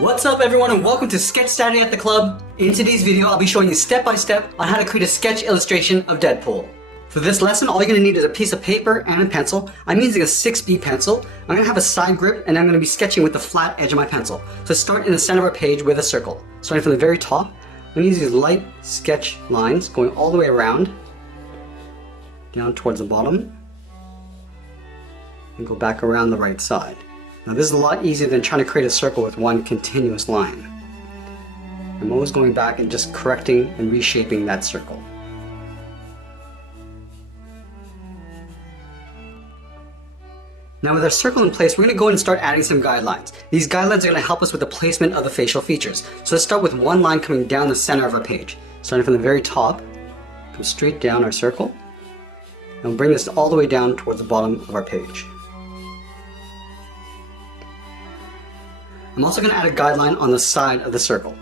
What's up everyone and welcome to Sketch Saturday at the Club. In today's video I'll be showing you step by step on how to create a sketch illustration of Deadpool. For this lesson all you're going to need is a piece of paper and a pencil. I'm using a 6B pencil. I'm going to have a side grip and I'm going to be sketching with the flat edge of my pencil. So start in the center of our page with a circle. Starting from the very top, I'm going to use these light sketch lines going all the way around, down towards the bottom, and go back around the right side. Now this is a lot easier than trying to create a circle with one continuous line. I'm always going back and just correcting and reshaping that circle. Now with our circle in place, we're going to go in and start adding some guidelines. These guidelines are going to help us with the placement of the facial features. So let's start with one line coming down the center of our page. Starting from the very top, come straight down our circle, and we'll bring this all the way down towards the bottom of our page. I'm also going to add a guideline on the side of the circle.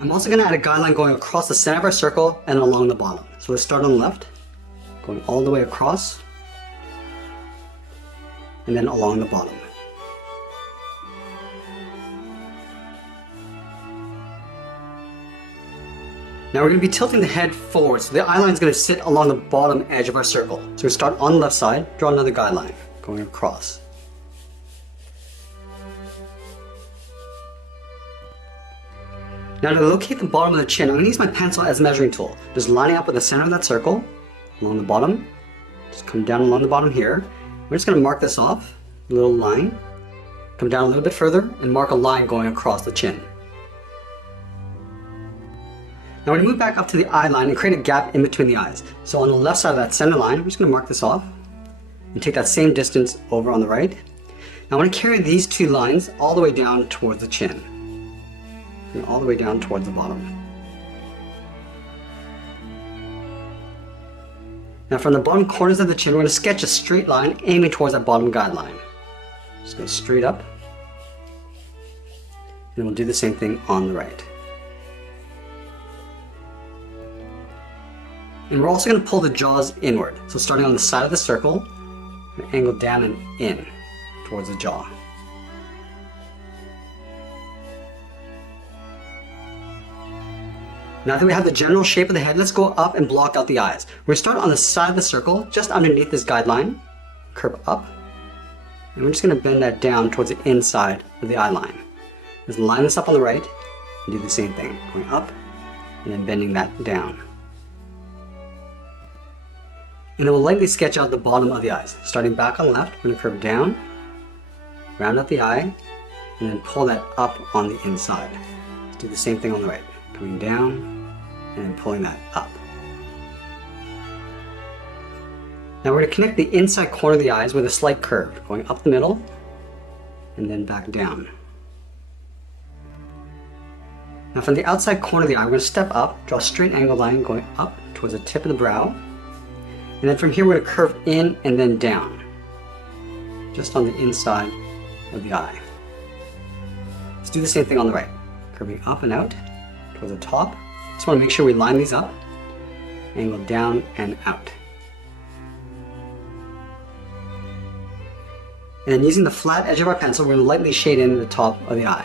I'm also going to add a guideline going across the center of our circle and along the bottom. So let's start on the left, going all the way across, and then along the bottom. Now we're going to be tilting the head forward, so the eye line is going to sit along the bottom edge of our circle. So we start on the left side, draw another guideline, going across. Now to locate the bottom of the chin, I'm going to use my pencil as a measuring tool. Just lining up with the center of that circle, along the bottom, just come down along the bottom here. We're just going to mark this off, a little line, come down a little bit further, and mark a line going across the chin. Now we're going to move back up to the eye line and create a gap in between the eyes. So on the left side of that center line, I'm just going to mark this off and take that same distance over on the right. Now I want to carry these two lines all the way down towards the chin and all the way down towards the bottom. Now from the bottom corners of the chin, we're going to sketch a straight line aiming towards that bottom guideline. Just go straight up, and we'll do the same thing on the right. And we're also going to pull the jaws inward. So starting on the side of the circle, angle down and in towards the jaw. Now that we have the general shape of the head, let's go up and block out the eyes. We're going to start on the side of the circle, just underneath this guideline, curve up, and we're just going to bend that down towards the inside of the eye line. Just line this up on the right, and do the same thing, going up, and then bending that down. And then we'll lightly sketch out the bottom of the eyes. Starting back on the left, we're going to curve down, round out the eye, and then pull that up on the inside. Let's do the same thing on the right. Coming down, and then pulling that up. Now we're going to connect the inside corner of the eyes with a slight curve, going up the middle, and then back down. Now from the outside corner of the eye, we're going to step up, draw a straight angle line going up towards the tip of the brow. And then from here we're going to curve in and then down, just on the inside of the eye. Let's do the same thing on the right, curving up and out towards the top. Just want to make sure we line these up, angle down and out. And then using the flat edge of our pencil, we're going to lightly shade in the top of the eye.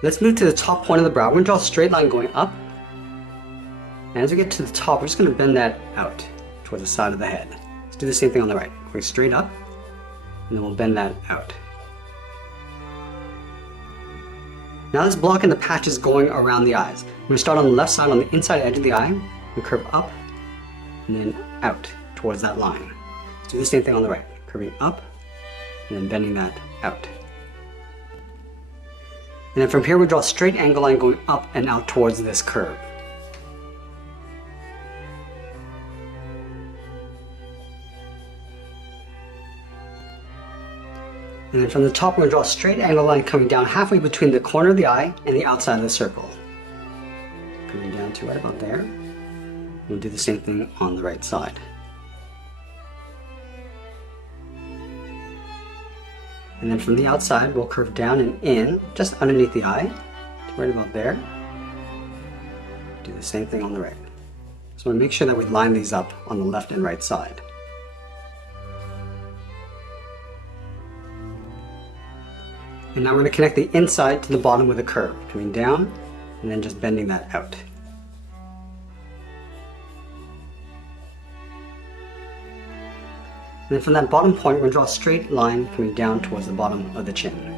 Let's move to the top point of the brow. We're going to draw a straight line going up. And as we get to the top, we're just going to bend that out towards the side of the head. Let's do the same thing on the right. Going straight up, and then we'll bend that out. Now let's block in the patches going around the eyes. We're going to start on the left side on the inside edge of the eye, and curve up, and then out towards that line. Let's do the same thing on the right. Curving up, and then bending that out. And then from here we draw a straight angle line going up and out towards this curve. And then from the top, we're going to draw a straight angle line coming down halfway between the corner of the eye and the outside of the circle. Coming down to right about there. We'll do the same thing on the right side. And then from the outside, we'll curve down and in, just underneath the eye, to right about there. Do the same thing on the right. So we make sure that we line these up on the left and right side. And now we're going to connect the inside to the bottom with a curve, coming down and then just bending that out. And then from that bottom point, we're going to draw a straight line coming down towards the bottom of the chin.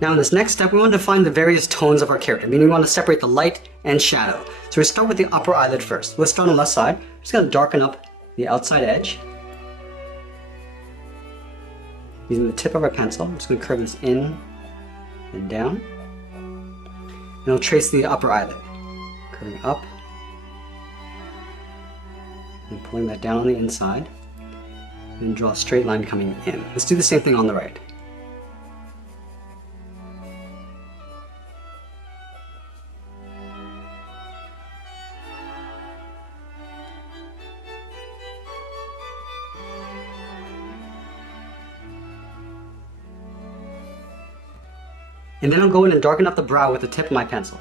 Now in this next step, we want to define the various tones of our character, meaning we want to separate the light and shadow. So we start with the upper eyelid first. Let's start on the left side. I'm just going to darken up the outside edge. Using the tip of our pencil, I'm just going to curve this in and down. And I'll trace the upper eyelid, curving up and pulling that down on the inside, and then draw a straight line coming in. Let's do the same thing on the right. And then I'll go in and darken up the brow with the tip of my pencil.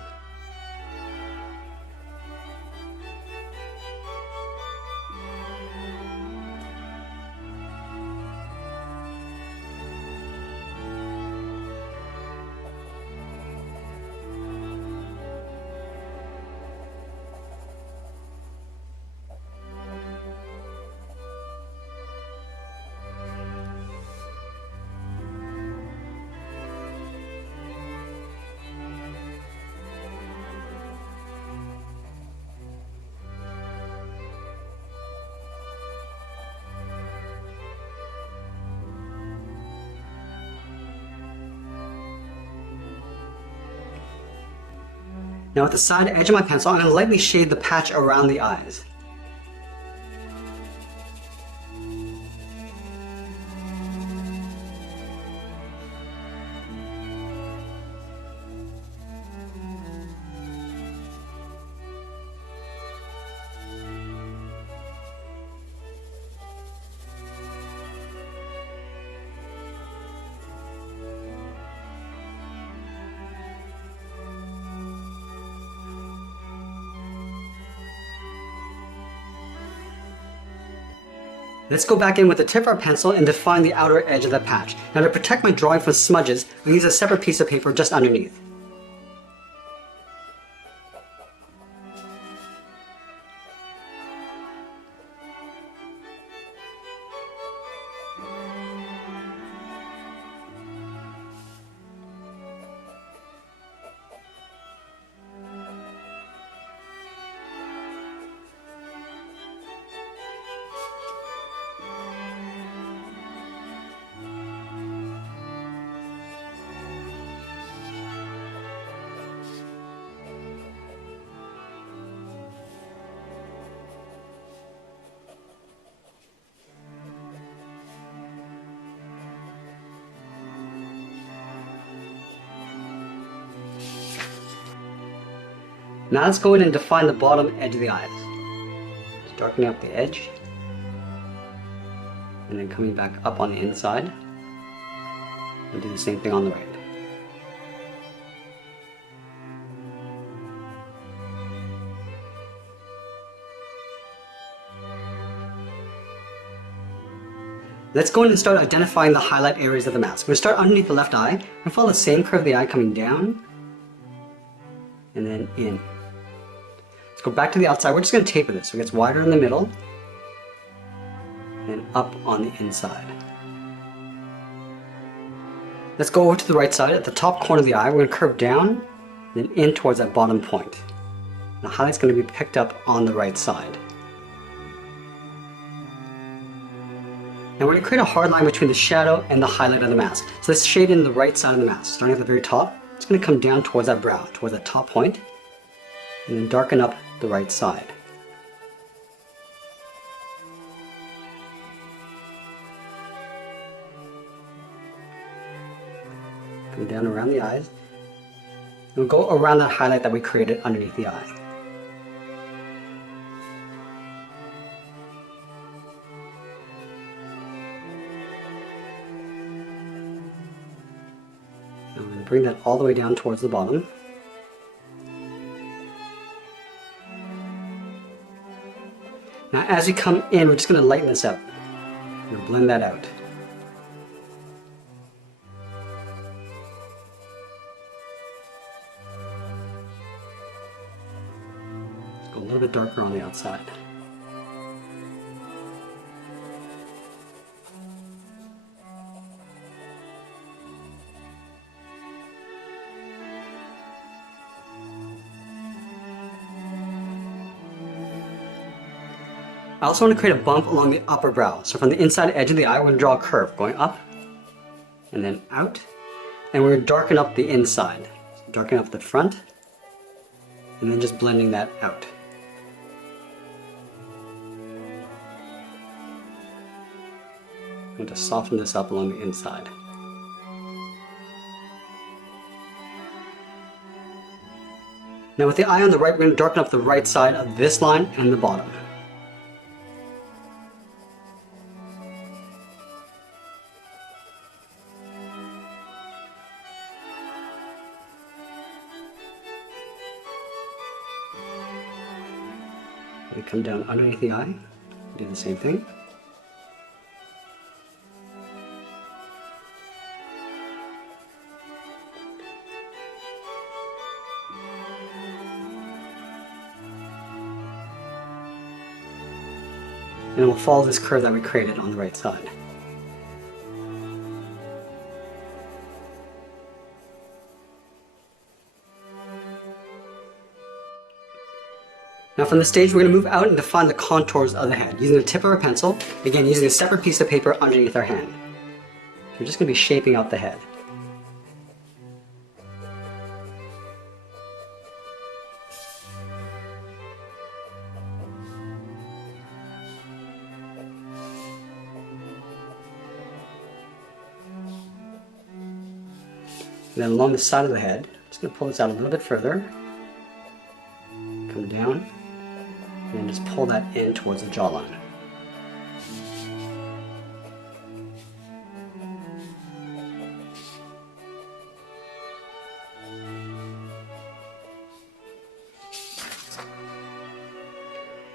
Now at the side edge of my pencil, I'm going to lightly shade the patch around the eyes. Let's go back in with the tip of our pencil and define the outer edge of the patch. Now to protect my drawing from smudges, I'll use a separate piece of paper just underneath. Now let's go in and define the bottom edge of the eyes. Just darkening up the edge, and then coming back up on the inside. We'll do the same thing on the right. Let's go in and start identifying the highlight areas of the mask. We're going to start underneath the left eye and follow the same curve of the eye coming down and then in. Let's go back to the outside. We're just going to taper this so it gets wider in the middle and up on the inside. Let's go over to the right side. At the top corner of the eye, we're going to curve down and then in towards that bottom point. The highlight's going to be picked up on the right side. Now we're going to create a hard line between the shadow and the highlight of the mask. So let's shade in the right side of the mask. Starting at the very top, it's going to come down towards that brow, towards that top point, and then darken up the right side. Come down around the eyes. And we'll go around that highlight that we created underneath the eye. I'm going to bring that all the way down towards the bottom. Now as you come in, we're just going to lighten this up. We're going to blend that out. Let's go a little bit darker on the outside. I also want to create a bump along the upper brow. So from the inside edge of the eye, we're going to draw a curve going up and then out. And we're going to darken up the inside. So darken up the front and then just blending that out. I'm going to soften this up along the inside. Now with the eye on the right, we're going to darken up the right side of this line and the bottom. We come down underneath the eye, do the same thing. And we'll follow this curve that we created on the right side. Now from the stage, we're going to move out and define the contours of the head using the tip of our pencil, again using a separate piece of paper underneath our hand. So we're just going to be shaping out the head. And then along the side of the head, I'm just going to pull this out a little bit further, come down, and just pull that in towards the jawline.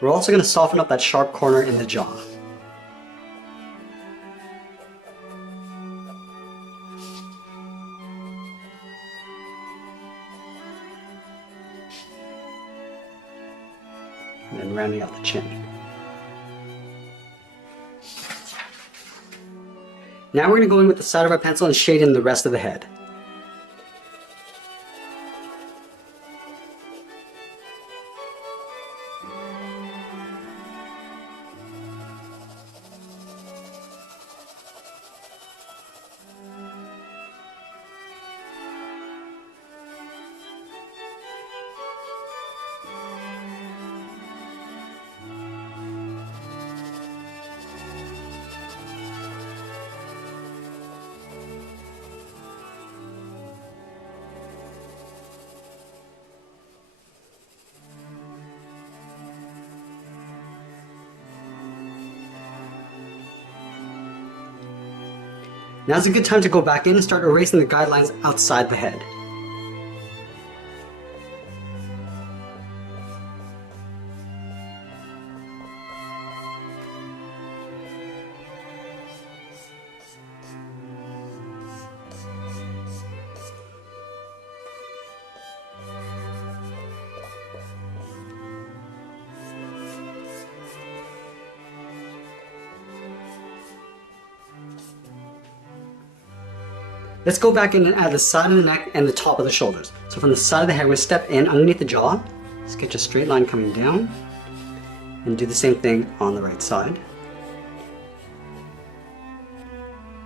We're also going to soften up that sharp corner in the jaw. And then rounding out the chin. Now we're going to go in with the side of our pencil and shade in the rest of the head. Now's a good time to go back in and start erasing the guidelines outside the head. Let's go back in and add the side of the neck and the top of the shoulders. So from the side of the head, we're going to step in underneath the jaw, sketch a straight line coming down, and do the same thing on the right side.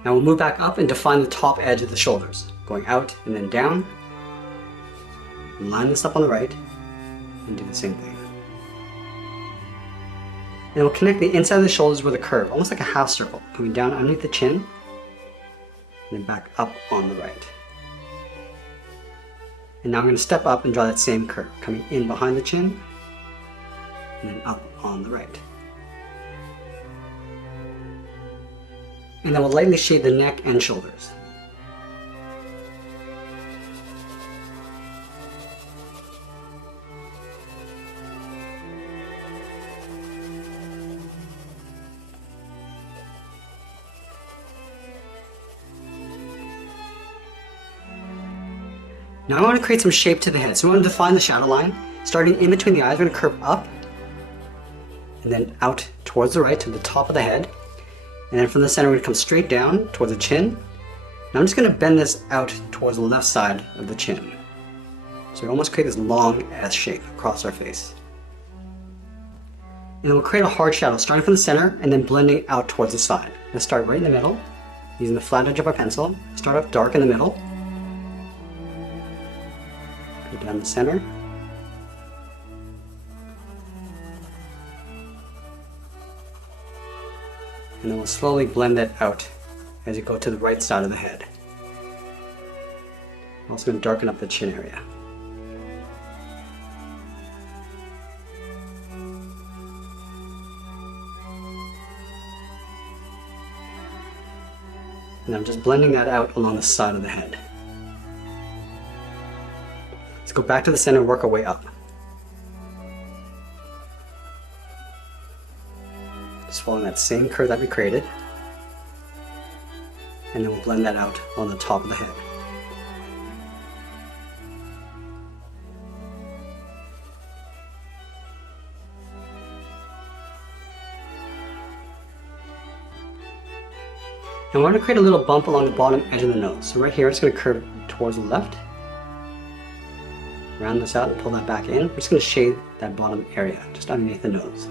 Now we'll move back up and define the top edge of the shoulders, going out and then down. Line this up on the right, and do the same thing. And we'll connect the inside of the shoulders with a curve, almost like a half circle, coming down underneath the chin, and then back up on the right. And now I'm going to step up and draw that same curve, coming in behind the chin, and then up on the right. And then we'll lightly shade the neck and shoulders. Now I want to create some shape to the head, so we want to define the shadow line. Starting in between the eyes, we're going to curve up, and then out towards the right to the top of the head. And then from the center, we're going to come straight down towards the chin. Now I'm just going to bend this out towards the left side of the chin. So we almost create this long S shape across our face. And then we'll create a hard shadow, starting from the center and then blending out towards the side. Let's start right in the middle, using the flat edge of our pencil. Start off dark in the middle. Go down the center. And then we'll slowly blend that out as you go to the right side of the head. I'm also going to darken up the chin area. And I'm just blending that out along the side of the head. Let's go back to the center and work our way up. Just following that same curve that we created. And then we'll blend that out on the top of the head. Now we're going to create a little bump along the bottom edge of the nose. So right here, it's going to curve towards the left. Round this out and pull that back in. We're just going to shade that bottom area, just underneath the nose.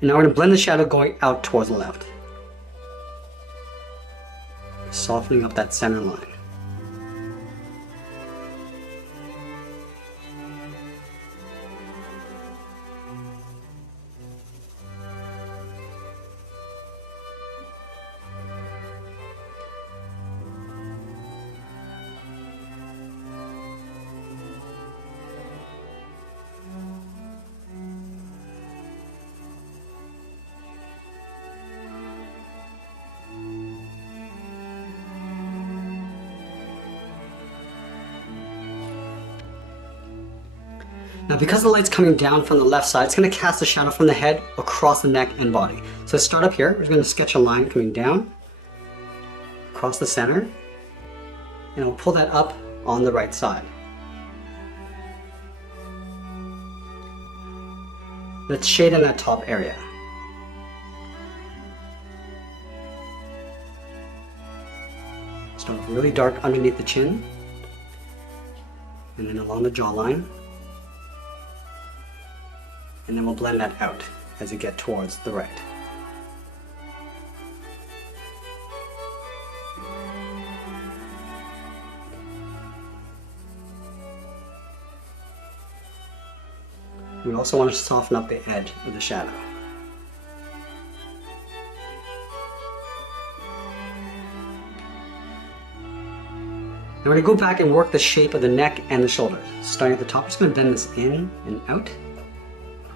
And now we're going to blend the shadow going out towards the left. Softening up that center line. Now because the light's coming down from the left side, it's going to cast a shadow from the head across the neck and body. So let's start up here. We're going to sketch a line coming down across the center, and we'll pull that up on the right side. Let's shade in that top area. Start really dark underneath the chin, and then along the jawline. And then we'll blend that out as you get towards the right. We also want to soften up the edge of the shadow. Now we're going to go back and work the shape of the neck and the shoulders. Starting at the top, we're just going to bend this in and out.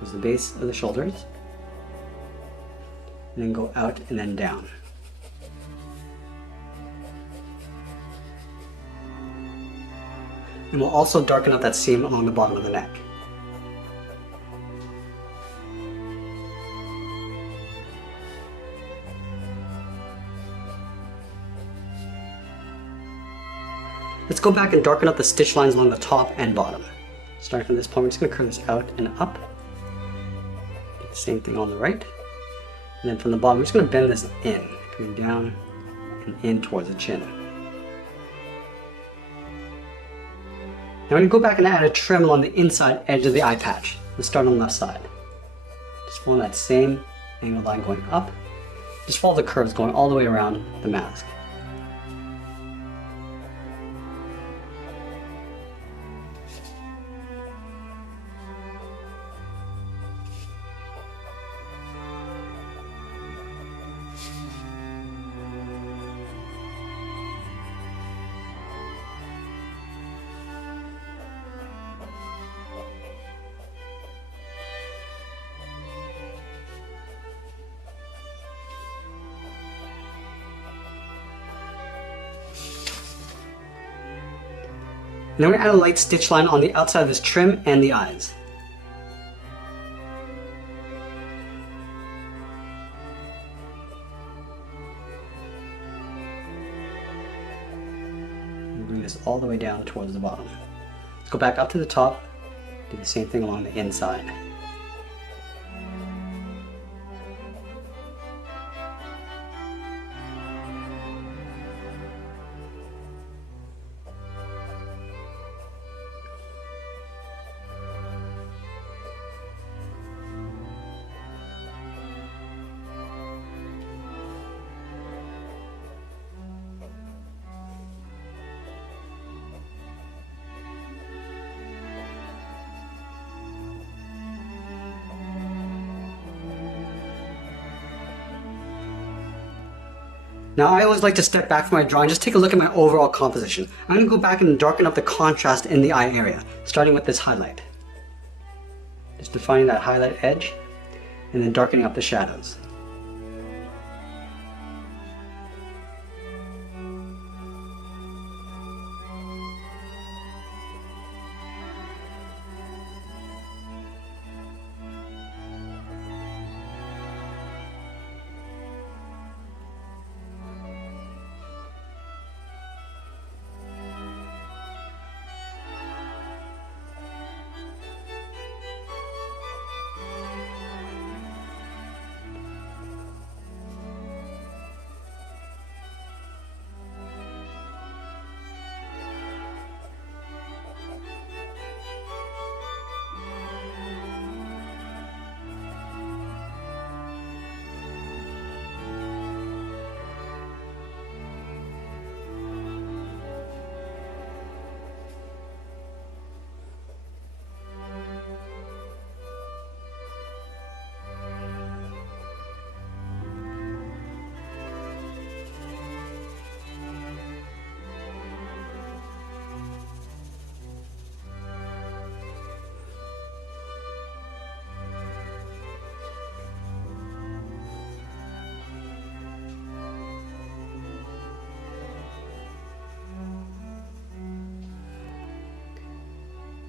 The base of the shoulders, and then go out and then down. And we'll also darken up that seam along the bottom of the neck. Let's go back and darken up the stitch lines along the top and bottom. Starting from this point, we're just going to curve this out and up. Same thing on the right. And then from the bottom, we're just going to bend this in, coming down and in towards the chin. Now I'm going to go back and add a trim along the inside edge of the eye patch. Let's start on the left side. Just follow that same angled line going up. Just follow the curves going all the way around the mask. And then we're going to add a light stitch line on the outside of this trim and the eyes. And bring this all the way down towards the bottom. Let's go back up to the top, do the same thing along the inside. Now I always like to step back from my drawing, just take a look at my overall composition. I'm going to go back and darken up the contrast in the eye area, starting with this highlight. Just defining that highlight edge, and then darkening up the shadows.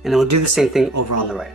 And then we'll do the same thing over on the right.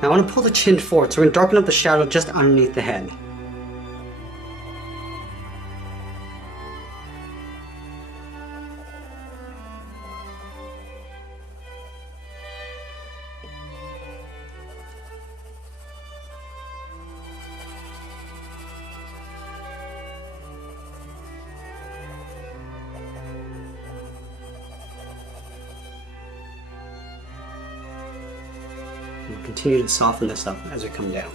Now I want to pull the chin forward, so we're going to darken up the shadow just underneath the head. continue to soften this up as we come down.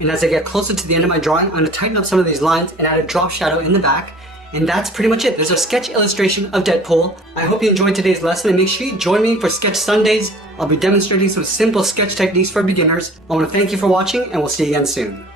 And as I get closer to the end of my drawing, I'm going to tighten up some of these lines and add a drop shadow in the back. And that's pretty much it. There's our sketch illustration of Deadpool. I hope you enjoyed today's lesson, and make sure you join me for Sketch Sundays. I'll be demonstrating some simple sketch techniques for beginners. I want to thank you for watching, and we'll see you again soon.